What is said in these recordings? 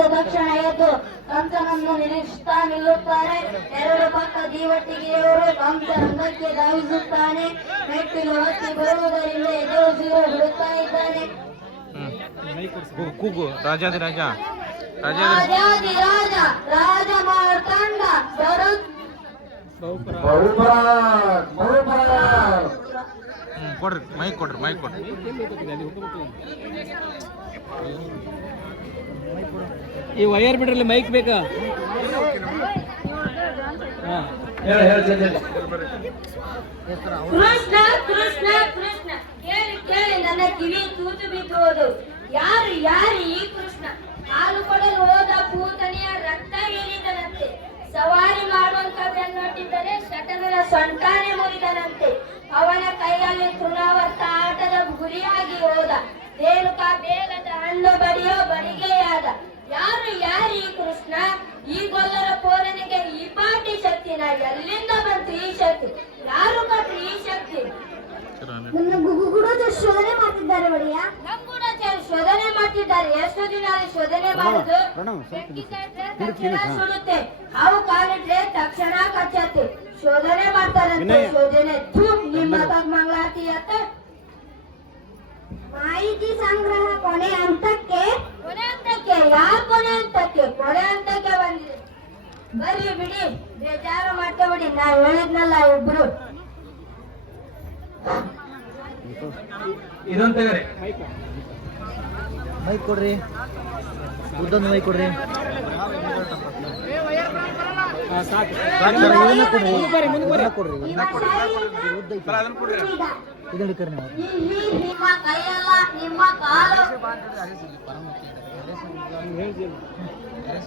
ಆದ ತಕ್ಷಣ ಎದ್ದು ಕಂಸನನ್ನು ನಿರೀಕ್ಷಿಸ್ತಾ ನಿಲ್ಲುತ್ತಾರೆ. ಎರಡು ಪಕ್ಕ ದೀವಟ್ಟಿಗೆಯವರು ಕಂಸ ರಂಗಕ್ಕೆ ಧಾವಿಸುತ್ತಾನೆ. ಮೆಟ್ಟಿಲು ಹತ್ತಿ ಬರುವುದರಿಂದ ಎದುರು ಬಿಡುತ್ತಾ ಇದ್ದಾನೆ. ಕೂಗು ರಾಜಾದಿರಾಜ ರಾಜಾದಿರಾಜ ರಾಜ ಮಾರ್ತಾಂಡ ಕೊಡ್ರಿ ಮೈಕ್ ಕೊಡ್ರಿ ಈ ವೈರ್ ಬಿಡ್ರಲ್ಲಿ ಮೈಕ್ ಬೇಕಾ? ಕೃಷ್ಣ ಕೃಷ್ಣ ಕೃಷ್ಣ ಕೇಳಿ ಕೇಳಿ ನನ್ನ ಕಿವಿ ತೂತು ಬಿದ್ದು ಯಾರು ಯಾರು ಈ ಕೃಷ್ಣ? ಹಾಲು ಕೊಡಲು ಹೋದ ಪೂತನಿಯ ರಕ್ತ ಹೀರಿದನಂತೆ. ಸವಾರಿ ಮಾಡುವಂತದ್ದನ್ನೊಟ್ಟಿದ್ದರೆ ಶಟನನ ಸೊಂಟಾನೆ ಮುರಿದನಂತೆ. ಅವನ ಕೈಯಲ್ಲಿ ತೃಣಾವರ್ತ ಆಟದ ಗುರಿಯಾಗಿ ಹೋದ. ರೇಣುಕ ಬೇಗದ ಹಣ್ಣು ಬಡಿಯೋ ಬಡಿಗೆಯಾದ. ಯಾರು ಯಾರು ಈ ಕೃಷ್ಣ? ಈ ಗೊಲ್ಲರ ಪೋರನಿಗೆ ಈ ಪಾಟಿ ಶಕ್ತಿನ ಎಲ್ಲಿಂದ ಬಂತು ಈ ಶಕ್ತಿ? ಯಾರು ಕೊಟ್ರು ಈ ಶಕ್ತಿ? ನನ್ನ ಗೂಢಚಾರ ಶೋಧನೆ ಮಾಡ್ತಿದ್ದಾರೆ ಒಡೆಯ. ನಮ್ಮ ಗೂಢಚಾರ ಶೋಧನೆ ಮಾಡ್ತಿದ್ದಾರೆ. ಎಷ್ಟು ದಿನ ಶೋಧನೆ ಮಾಡುದು? ತಕ್ಷಣ ಸುಡುತ್ತೆ. ಅವು ಕಾಲಿಟ್ರೆ ತಕ್ಷಣ ಕಚ್ಚತ್ತೆ. ಶೋಧನೆ ಮಾಡ್ತಾರಂತೆ. ಶೋಧನೆ ನಿಮ್ಮ ಮಂಗಳಾರತಿ ಅತ್ತ ಮಾಹಿತಿ ಸಂಗ್ರಹ ಕೊನೆ ಹಂತಕ್ಕೆ ಯಾರು ಕೊನೆ ಹಂತಕ್ಕೆ ಬಂದಿದೆ. ಬರ್ಲಿ ಬಿಡಿ, ಬೇಜಾರು ಮಾಡ್ತಾ ಬಿಡಿ. ನಾ ಹೇಳಿದ್ನಲ್ಲ ಇಬ್ರು. ಇದೊಂದು ತೆಗರಿ ಮೈಕ್ ಕೊಡ್ರಿ, ಉದ್ದೊಂದು ಮೈಕ್ ಕೊಡ್ರಿ. ನಿಮ್ಮ ಕೈಯಲ್ಲ ನಿಮ್ಮ ಕಾಲು,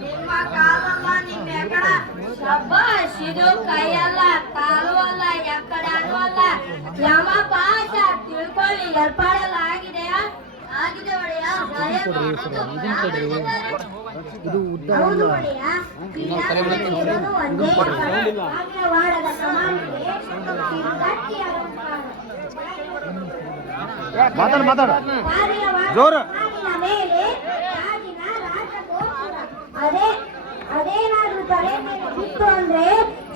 ನಿಮ್ಮ ಕಾಲಲ್ಲ ನಿಮ್ಮ ಎಕಡ. ಶಬ್ಬಾಷ್, ಇದು ಕೈಯಲ್ಲ ಕಾಲು ಅಲ್ಲ ಎಕಡನೂ ಅಲ್ಲ. ಯಮ ಪಾಶ ತಿಳ್ಕೊಳ್ಳಿ. ಏರ್ಪಾಡೆಲ್ಲ ಆಗಿದೆಯಾ? ಆಗಿದೆ ಒಡೆಯ. ಇದು ಉದ್ದ ಹೌದು ಒಡೆಯ. ವಾಡದ ಸಮಾನಕ್ಕೆ ಮಾತಾಡ ಜೋರು. ಅದೇನಾದ್ರೂ ತಲೆ ಮೇಲೆ ಬಿತ್ತು ಅಂದ್ರೆ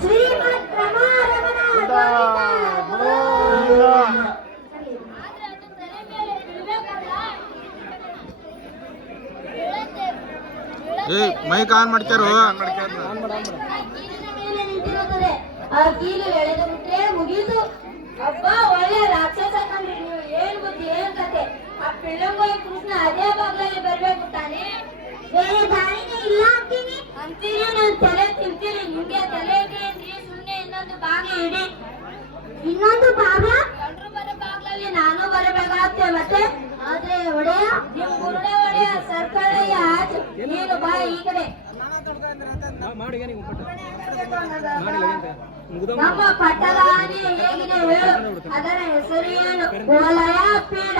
ಶ್ರೀಮತ್ ರಮಾರಮಣ ಮೈಕ್ ಆನ್ ಮಾಡ್ತಾರೋ? ನಿಂತಿರುತ್ತದೆ. ಆ ಕೀಲು ಎಳೆದು ಬಿಟ್ರೆ ಮುಗೀತು. ಅಬ್ಬ ಒಳ್ಳೆ ರಾಕ್ಷಸ ಕಂಡ್ರಿ ನೀವು. ಏನ್ ಬುದ್ಧಿ ಏನ್ ಕತೆ? ಆ ಪಿಳ್ಳಂಗೋಯಿ ಕೃಷ್ಣ ಅದೇ ಬಾಗ್ಲಲ್ಲಿ ಬರ್ಬೇಕು ತಾನೆ. ಬೇರೆ ದಾರಿನೇ ಇಲ್ಲ ಅಂತೀನಿ. ನಾನು ತಲೆ ತಿಂತೀನಿ. ನಿಮ್ಗೆ ತಲೆ ಇಡ್ರಿ. ಸುಮ್ನೆ ಇನ್ನೊಂದು ಬಾಗ್ಲು ಇಡಿ. ಇನ್ನೊಂದು ಬಾಗ್ಲ? ಎಲ್ರು ಬರೋ ಬಾಗ್ಲಲ್ಲಿ ನಾನು ಬರಬೇಕಾಗ್ತೇ ಮತ್ತೆ. ಆದ್ರೆ ಒಡೆಯ, ನಿಮ್ ಗುರುಡೆ ಒಡೆಯ ಸರ್ಕಳಯ್ಯ ಆಚೆ. ನೀನು ಬಾ ಈ ಕಡೆ. ನಮ್ಮ ಪಟ್ಟದ ಆನೆ ಹೇಗಿದೆ ಹೇಳು? ಅದರ ಹೆಸರು ಏನು? ಕೋಲಯ ಪೀಡ.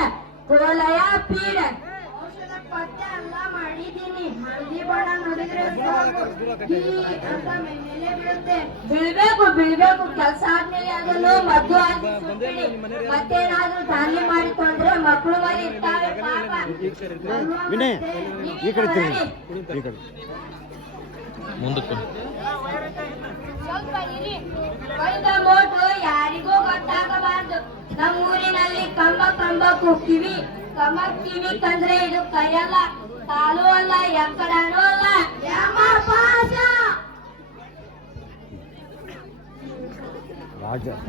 ಕೋಲಯ ಪೀಡ. ಔಷಧ ಪತ್ತೆ ಎಲ್ಲ ಮಾಡಿದ್ದೀನಿ. ಹಳದಿ ಬಣ್ಣ ನೋಡಿದ್ರೆ ಅಂತ ಮೇಲೆ ಬೀಳುತ್ತೆ. ಬೀಳ್ಬೇಕು. ಕೆಲಸ ಆದ್ಮೇಲೆ ಅದನ್ನು ಮದ್ದು ಹಾಕಿ ಸುಟ್ಬಿಡಿ. ಮತ್ತೇನಾದ್ರೂ ದಾಳಿ ಮಾಡಿಕೊಂಡ್ರೆ ಮಕ್ಕಳು ಮರಿ ಇರ್ತಾವೆ ಪಾಪ. ಮುಂದಕ್ಕೆ ಸ್ವಲ್ಪ ಇರಿ. ಕಳೆದ ಮೋಟು ಯಾರಿಗೂ ಗೊತ್ತಾಗಬಾರ್ದು. ನಮ್ಮೂರಿನಲ್ಲಿ ಕಂಬಕ್ಕೂ ಕಿವಿ ಕಂದ್ರೆ ಇದು ಕೈಯಲ್ಲ ಕಾಲು ಅಲ್ಲ ಎಕ್ಕಡನೂ ಅಲ್ಲ.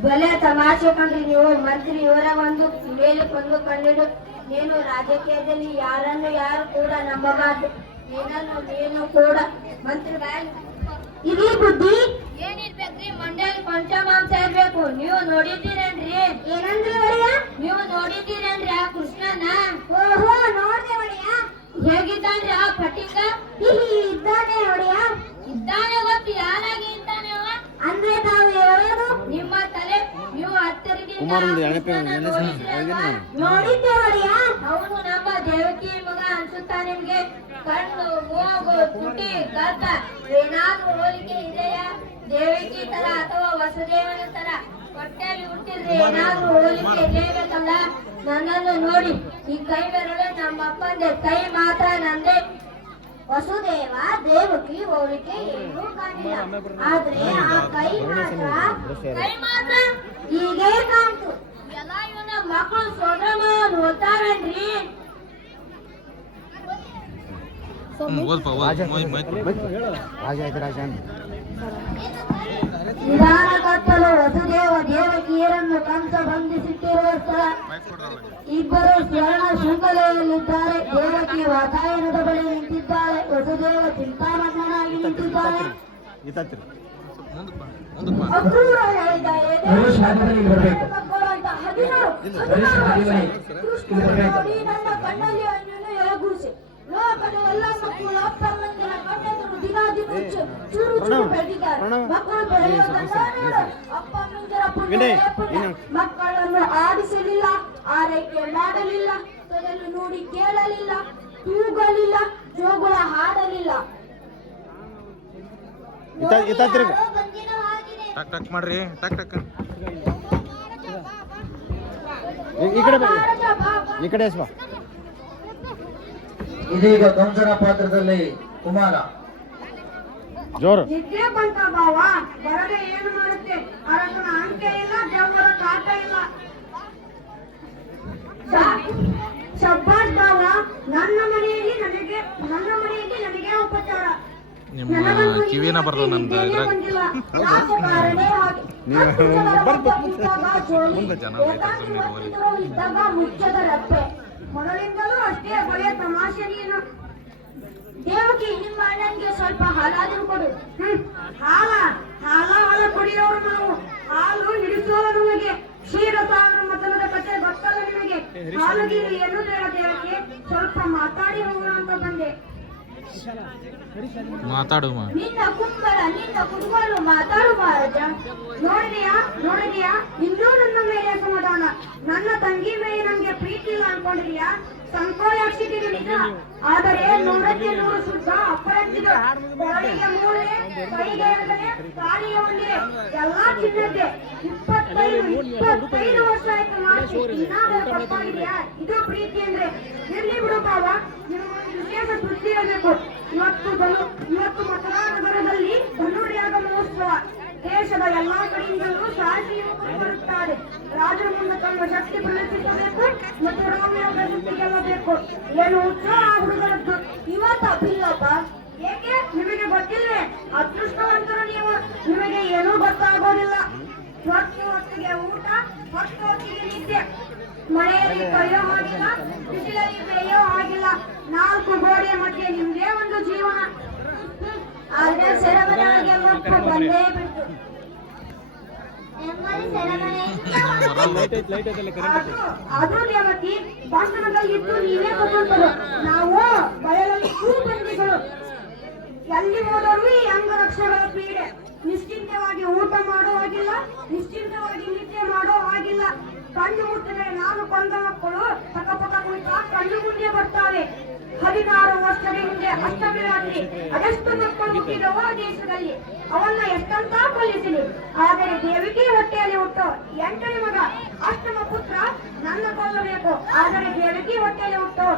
ಬಲೆ ತಮಾಷೆ ಕಂಡ್ರಿ ನೀವು. ಮಂತ್ರಿ ಇವರ ಒಂದು ಮೇಲಕ್ಕೊಂದು ಕಣ್ಣಿಡು. ನೀನು ರಾಜಕೀಯದಲ್ಲಿ ಯಾರನ್ನು ಯಾರು ಕೂಡ ನಂಬಬಾರ್ದು. ನೀನು ಕೂಡ ಮಂತ್ರಿ ಇದೇ ಬುದ್ಧಿ ಏನಿರ್ಬೇಕ್ರಿ? ಮಂಡ್ಯಲ್ಲಿ ಪಂಚಮಾಂಸ ಇರ್ಬೇಕು. ನೀವು ನೋಡಿದ್ದೀರೇನ್ರಿ? ಏನಂದ್ರಿ ಒಡೆಯ? ನೀವು ನೋಡಿದ್ದೀರೇನ್ರಿ ಆ ಕೃಷ್ಣನ? ಓಹೋ, ನೋಡ್ದೆ ಒಡೆಯ. ಹೇಗಿದ್ದಾನ್ರಿ ಆ ಪಟ್ಟಿಕ? ಇದ್ದಾನೆ ಒಡೆಯ. ಇದ್ದಾನೆ ಗೊತ್ತು. ಯಾರಾಗಿ ಇದ್ದಾನೆ ಅವ? ಅಂದ್ರೆ ತಾವು ಹೇಳೋದು ನಿಮ್ಮ ತಲೆ. ನೀವು ಹತ್ತರಿಗೆ ನೋಡಿದ್ದೆ ಒಡೆಯ. ಅವನು ನಮ್ಮ ದೇವಕಿ ಮಗ ಅನ್ಸುತ್ತಾ ನಿಮ್ಗೆ? ಕಣ್ಣು, ಮೂಗು, ತುಟಿ, ಗರ್ಭ ಏನಾದ್ರೂ ಹೋಲಿಕೆ ಇದೆಯಾ? ದೇವಕಿ ತರ ಅಥವಾ ವಸುದೇವನ ತರ ಹೊಟ್ಟೆಯಲ್ಲಿ ಹುಟ್ಟಿದ್ರೆ ಏನಾದ್ರೂ ಹೋಲಿಕೆ ಇರಲೇಬೇಕಲ್ಲ. ನನ್ನನ್ನು ನೋಡಿ. ಈ ಕೈ ಬೆರಳು ನಮ್ಮ ಅಪ್ಪಂದೆ, ಕೈ ಮಾತ್ರ ನಂದೆ. ವಸುದೇವ ದೇವಕಿ ಹೋಲಿಕೆ ಏನೂ ಕಾಣಿಲ್ಲ. ಆದ್ರೆ ಆ ಕೈ ಮಾತ್ರ ಹೀಗೆ ಕಾಣ್ತು. ಎಲ್ಲ ಇವನ ಮಕ್ಕಳು ಸೋದರ ಓದ್ತಾರನ್ರಿ. ಓದ್ಪ ನಿಧಾನ ಕತ್ತಲು ವಸುದೇವ ದೇವಕಿಯರನ್ನು ಕಂಸ ಬಂಧಿಸುತ್ತಿರುವ ಸ್ಥಳ. ಇಬ್ಬರು ಸ್ವರ್ಣ ಶೃಂಖಲೆಯಲ್ಲಿದ್ದಾರೆ. ದೇವಕಿ ವಾತಾಯನದ ಬಳಿ ನಿಂತಿದ್ದಾಳೆ. ವಸುದೇವ ಚಿಂತಾಮಗ್ನಾಗಿ ನಿಂತಿದ್ದಾನೆ. ಅಕ್ರೂರ ಹೇಳಿದ ಮಕ್ಕಳು ಅಂತ 16 ಕೃಷ್ಣನ ನೋಡಿ ನನ್ನ ಕಣ್ಣಲ್ಲಿ ಅಣ್ಣನು ಎಳಗೂಸೆ. ಲೋಕದ ಎಲ್ಲ ಮಕ್ಕಳು ಅಪ್ಪಮ್ಮಂದಿರ ಕಣ್ಣೆದುರು ದಿನಾದಿನ ಚೂರು ಚೂರು ಬೆಳೆದಿದ್ದಾರೆ. ಮಕ್ಕಳು ಬೆಳೆಯುವ ಅಪ್ಪಮ್ಮಂದಿರ ಪುಣ್ಯ ಮಕ್ಕಳನ್ನು ಆಡಿಸಲಿಲ್ಲ, ಆರೈಕೆ ಮಾಡಲಿಲ್ಲ, ತೊದಲು ನೋಡಿ ಕೇಳಲಿಲ್ಲ, ತೂಗಲಿಲ್ಲ, ಜೋಗುಳ ಹಾಡಲಿಲ್ಲ. ಟಕ್ ಟಕ್ ಮಾಡ್ರಿ, ಟಕ್ ಟಕ್. ಈ ಕಡೆ ಇದೀಗ ಧ್ವಂಸನ ಪಾತ್ರದಲ್ಲಿ ಕುಮಾರ. ಜೋರು. ನಿದ್ದೆ ಬಂತ ಬಾವ, ಬರದೆ ಏನು ಮಾಡುತ್ತೆ? ಅರಸನ ಅಂಕೆ ಇಲ್ಲ, ದೇವರ ಕಾಟ ಇಲ್ಲ. ಶಬ್ಬಾಷ್ ಬಾವ, ನನ್ನ ಮನೆಯಲ್ಲಿ ನನಗೆ ಉಪಚಾರ. ನಿಮ್ಮ ಕಿವಿನ ಬರ್ದು ನಮ್ದು ಇದ್ರಾಗ ಮುಚ್ಚದ ರಪ್ಪೆ. ಮೊದಲಿಂದಲೂ ಅಷ್ಟೇ ಬಳೆಯ ತಮಾಷೆ ನೀನು. ದೇವಕಿ, ನಿಮ್ಮ ಅಣ್ಣನ್ಗೆ ಸ್ವಲ್ಪ ಹಾಲಾದ್ರೂ ಕೊಡು. ಹಾಲ ಕುಡಿಯೋರು ನಾವು. ಹಾಲು ಹಿಡಿಸೋರು ನಿಮಗೆ. ಕ್ಷೀರಸಾಗರ ಮತನದ ಕಥೆ ಗೊತ್ತಲ್ಲ ನಿಮಗೆ. ಹಾಲುಗೀರು ಏನು ಬೇಡ ದೇವಕ್ಕೆ, ಸ್ವಲ್ಪ ಮಾತಾಡಿ ಹೋಗೋಣ ಅಂತ ಬಂದೆ. ಮಾತಾಡು. ನಿನ್ನ ಕುಟುಂಬರು ಮಾತಾಡು ಮಹಾರಾಜ. ನೋಡಿದೆಯಾ ಇನ್ನೂ ನನ್ನ ಮೇಲೆ ಸಮಾಧಾನ. ನನ್ನ ತಂಗಿ ಮೇಲೆ ನಂಗೆ ಪ್ರೀತಿ ಇಲ್ಲ ಅನ್ಕೊಂಡಿದೀಯಾ? ಸಂಕೋಯಾಕ್ಷಿಗೆ ನಿಜ, ಆದರೆ 100ಕ್ಕೆ 100 ಶುದ್ಧ ಅಪರಾಧಿಗಳು. ಒಳಗೆ ಮೂಳೆ, ಕೈಗೆ ಎರಡನೆ, ಕಾಲಿಗೆ ಒಂದೇ, ಎಲ್ಲಾ ಚಿನ್ನದ್ದೆ. 25 ವರ್ಷ ಆಯ್ತು ಮಾತು. ಇನ್ನಾದರೂ ತಪ್ಪಾಗಿದೆಯಾ? ಇದು ಪ್ರೀತಿ ಅಂದ್ರೆ? ಇರ್ಲಿ ಬಿಡು ಬಾವ, ನಿಮಗೊಂದು ವಿಶೇಷ ಸುದ್ದಿ ಇರಬೇಕು. ಇವತ್ತು ಮತದಾನಗರದಲ್ಲಿ ಧನುರ್ಯಾಗ ಮಹೋತ್ಸವ. ದೇಶದ ಎಲ್ಲಾ ಕಡೆಯಿಂದಲೂ ಸಾಹಸಿ ಯುವಕರು ಬರುತ್ತಾರೆ. ರಾಜರ ಮುಂದೆ ತಮ್ಮ ಶಕ್ತಿ ಪ್ರದರ್ಶಿಸಬೇಕು ಮತ್ತು ರಾಮನ ಶಕ್ತಿ ಗೆಲ್ಲಬೇಕು. ಏನು ಉತ್ಸವ ಆ ಹುಡುಗರದ್ದು. ಇವತ್ತು ಅಭಿಲ್ಲಪ್ಪ, ಏಕೆ ನಿಮಗೆ ಗೊತ್ತಿಲ್ವೇ? ಅದೃಷ್ಟವಂತರು ನೀವು. ನಿಮಗೆ ಏನೂ ಗೊತ್ತಾಗೋದಿಲ್ಲ. ಹೊತ್ತಿಗೆ ಊಟ, ಹೊತ್ತಿಗೆ ನಿದ್ದೆ. ಮಳೆಯಲ್ಲಿ ಕೊಯ್ಯೋ ಹಾಗಿಲ್ಲ, ಬಿಸಿಲಲ್ಲಿ ಬೇಯೋ ಹಾಗಿಲ್ಲ. 4 ಗೋಡೆಯ ಮಧ್ಯೆ ನಿಮ್ದೇ ಒಂದು ಜೀವನ. ಆದ್ರೆ ಸೆರೆಮನೆಗೆ ಮಕ್ಕಳು ಬಂದೇ ಬಿಟ್ಟು. ಆದ್ರೂ ದೇವಕಿ, ಭಾಷಣದಲ್ಲಿ ಇದ್ದು ನೀವೇ ಸ್ವತಂತ್ರರು. ನಾವು ಬಯಲಲ್ಲಿ ಬಂದಿಗಳು. ಎಲ್ಲಿ ಹೋದರೂ ಈ ಅಂಗರಕ್ಷಗಳ ಪೀಡೆ. ನಿಶ್ಚಿಂತವಾಗಿ ಊಟ ಮಾಡೋ ಹಾಗಿಲ್ಲ, ನಿಶ್ಚಿಂತವಾಗಿ ನಿದ್ದೆ ಮಾಡೋ ಹಾಗಿಲ್ಲ. ಕಣ್ಣು ಮುಟ್ಟಿದರೆ ನಾನು ಕೊಂದ ಮಕ್ಕಳು ಪಕ್ಕ ಕುಳಿತ ಕಣ್ಣು ಮುಂದೆ ಬರ್ತಾವೆ. 16 ವರ್ಷದ ಹಿಂದೆ ಅಷ್ಟಮಿ ರಾತ್ರಿ ಅದೆಷ್ಟು ಮಕ್ಕಳು ಹುಟ್ಟಿದವೋ ದೇಶದಲ್ಲಿ. ಅವನ್ನ ಎಷ್ಟಂತ ಕೊಲ್ಲಿಸಿದೆ. ಆದರೆ ದೇವಿಗೆ ಹೊಟ್ಟೆಯಲ್ಲಿ ಹುಟ್ಟು 8ನೇ ಮಗ ಅಷ್ಟಮ ಪುತ್ರ ನನ್ನ ಕೊಲ್ಲಬೇಕು. ಆದರೆ ದೇವಿಗೆ ಹೊಟ್ಟೆಯಲ್ಲಿ ಹುಟ್ಟು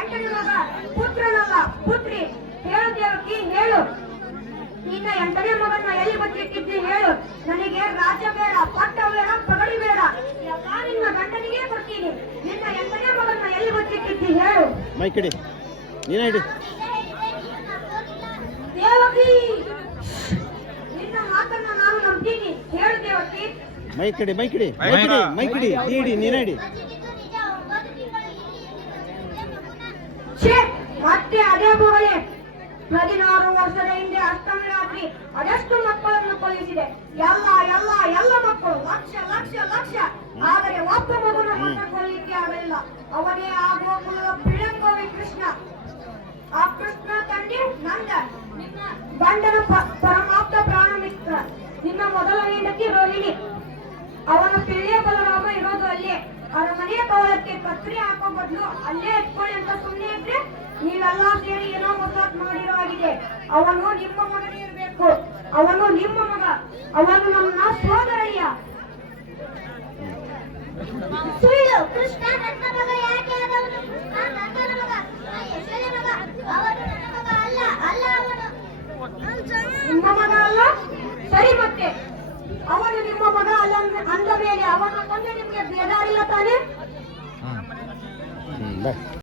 8ನೇ ಮಗ ಪುತ್ರನಲ್ಲ ಪುತ್ರಿ. ಹೇಳು ದೇವಕಿ, ಹೇಳು. ನಿನ್ನ 8ನೇ ಮಗನ್ನ ಎಲ್ಲಿ ಬಚ್ಚಿಟ್ಟಿದ್ದಿ ಹೇಳು. ನನಗೆ ರಾಜ್ಯ ಬೇಡ, ಪಟ್ಟ ಬೇಡ, ಪಗಡಿ ಬೇಡ, ಎಲ್ಲ ನಿನ್ನ ಗಂಡನಿಗೆ ಕೊಡ್ತೀನಿ. ನಿನ್ನ 8ನೇ ಮಗನ್ನ ಎಲ್ಲಿ ಬಚ್ಚಿಟ್ಟಿದ್ದಿ ಹೇಳು. ಮೈಕಿಡಿ, ನೀನೇ ಇಡಿ. ದೇವಕಿ, ನಿನ್ನ ಮಾತನ್ನ ನಾನು ನಂಬ್ತೀನಿ. ಹೇಳು ದೇವಕಿ. ಮೈಕಿಡಿ, ನೀನೇ ಇಡಿ. ಮತ್ತೆ ಅದೇ ಬೋಳೆ. 16 ವರ್ಷದ ಹಿಂದೆ ಅಷ್ಟಮಿ ರಾತ್ರಿ ಅದೆಷ್ಟು ಮಕ್ಕಳನ್ನು ಕೊಲ್ಲಿಸಿದೆ. ಎಲ್ಲ ಮಕ್ಕಳು ಲಕ್ಷ. ಆದರೆ ಒಬ್ಬ ಮಗನ ಮಾತ್ರ ಕೊಲ್ಲಿಕ್ಕೆ ಆಗಲಿಲ್ಲ. ಅವನೇ ಆ ಗೋಕುಲದ ಪಿಳಂಗೋವಿ ಕೃಷ್ಣ. ಆ ಕೃಷ್ಣ ತಂದೆ ನಂದ, ನಿಮ್ಮ ಗಂಡನ ಪರಮಾಪ್ತ ಪ್ರಾಣ ಮಿತ್ರ. ನಿಮ್ಮ ಮೊದಲ ಹೆಂಡತಿ ರೋಹಿಣಿ. ಅವನ ಪಿಳ್ಳೆ ಬಲರಾಮ ಇರೋದು ಅಲ್ಲೇ. ಅರಮನೆಯ ಕವಲಕ್ಕೆ ಕತ್ರಿ ಹಾಕೋ ಬದಲು ಅಲ್ಲೇ ಎತ್ಕೊಳ್ಳಿ ಅಂತ ಸುಮ್ಮನೆ ಇದ್ರೆ ನೀವೆಲ್ಲ ಸೇರಿ ಏನೋ ಮಸಾಜ್ ಮಾಡಿರೋ ಆಗಿದೆ. ಅವನು ನಿಮ್ಮ ಮಗನೇ ಇರಬೇಕು. ಅವನು ನಿಮ್ಮ ಮಗ. ಅವನು ನನ್ನ ಸೋದರಯ್ಯ. ಸುಳ್ಳು. ಕೃಷ್ಣ ನನ್ನ ಮಗ ಯಾಕೆ ಆದವನು? ನನ್ನ ಮಗ, ಯಶೋದೆ ಮಗ. ಅವನು ನನ್ನ ಮಗ ಅಲ್ಲ. ನಿಮ್ಮ ಮಗ ಅಲ್ಲ? ಸರಿ, ಮತ್ತೆ ಅವನು ನಿಮ್ಮ ಮಗ ಅಲ್ಲ ಅಂದ ಮೇಲೆ ಅವನ ಕೊಂದು ನಿಮ್ಗೆ ಬೇಜಾರಿಲ್ಲ ತಾನೇ? ಬಾಯ್